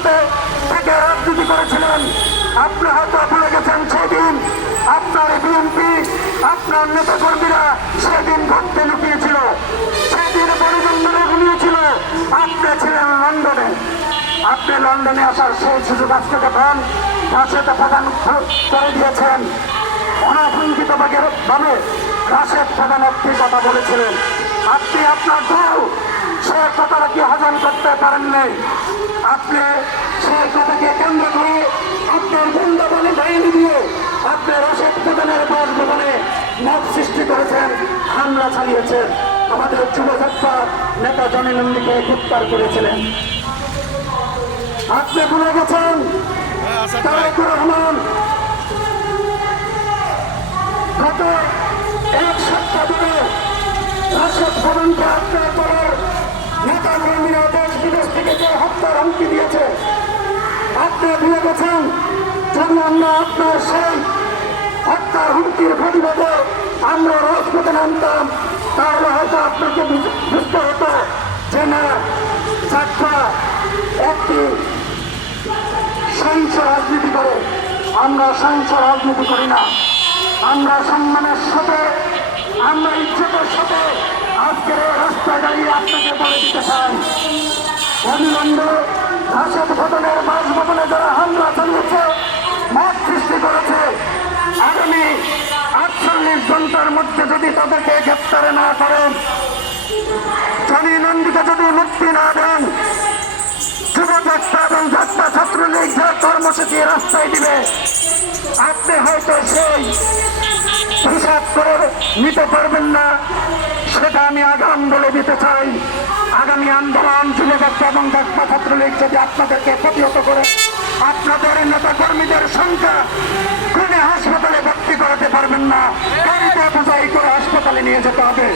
সাথে থেকে রাজনীতি করেছিলেন। আপনি হয়তো ভুলে গেছেন সেদিন আপনার বিএনপি, আপনার নেতাকর্মীরা সেদিন ঘুরতে লুকিয়েছিল, সেদিন পরিবর্তনে ঘুমিয়েছিল। আপনি ছিলেন লন্ডনে। আপনি লন্ডনে আসার সেই সুযোগ আজকে যখন রাশেদ প্রধান করে দিয়েছেন, অনাকাঙ্ক্ষিত ভাবে রাশেদ প্রধান একটি কথা বলেছিলেন, আপনি আপনার দল সে কথাটা কি হজম করতে পারেননি। আপনি সেই কথাকে কেন্দ্র করে আপনার বন্ধুবান্ধব বাহিনী দিয়ে আপনি রাশেদ প্রধানের বাসভবনে মত সৃষ্টি করেছেন, হামলা চালিয়েছেন, আমাদের যুবযাত্রা নেতা জনি নন্দীকে গ্রেফতার করেছিলেন। আপনি ভুলে গেছেন তারেকুর রহমান গত এক সপ্তাহ ধরে রাশেদ প্রধানকে হত্যা করে নেতা কর্মীরা দেশ বিদেশ থেকে যে হত্যার হুমকি দিয়েছে। আপনি ভুলে গেছেন যদি আমরা আপনার সেই হত্যার হুমকির প্রতিবাদে আমরা রাজপথে নামতাম, তাহলে হয়তো আপনাকে বুঝতে হতো যে না, যাত্রা একটি সহিংস রাজনীতি করে। আমরা সহিংস রাজনীতি করি না, আমরা সম্মানের সাথে, আমরা ইজ্জতের সাথে আজকের এই রাস্তায় দাঁড়িয়ে আপনাকে বলে দিতে চাই, অবিলম্বে রাশেদ প্রধানের বাসভবনে যারা হামলা চালিয়েছে, মত সৃষ্টি করেছে, আগামী 48 ঘন্টার মধ্যে যদি তাদেরকে গ্রেপ্তারে না করেন, জনি নন্দীকে যদি মুক্তি না দেন, যুবযাত্রা এবং যাত্রা ছাত্রলীগ যে কর্মসূচি রাস্তায় দিবে, আপনি হয়তো সেই হিসাব করে নিতে পারবেন না। সেটা আমি আগাম বলে দিতে চাই। আগামী আন্দোলন যুবযাত্রা এবং যাত্রা ছাত্রলীগ যদি আপনাদেরকে প্রতিহত করে, আপনাদের নেতা কর্মীদের সংখ্যা কোনে হাসপাতালে ভর্তি করাতে পারবেন না, গাড়িতে বোঝাই করে হাসপাতালে নিয়ে যেতে হবে।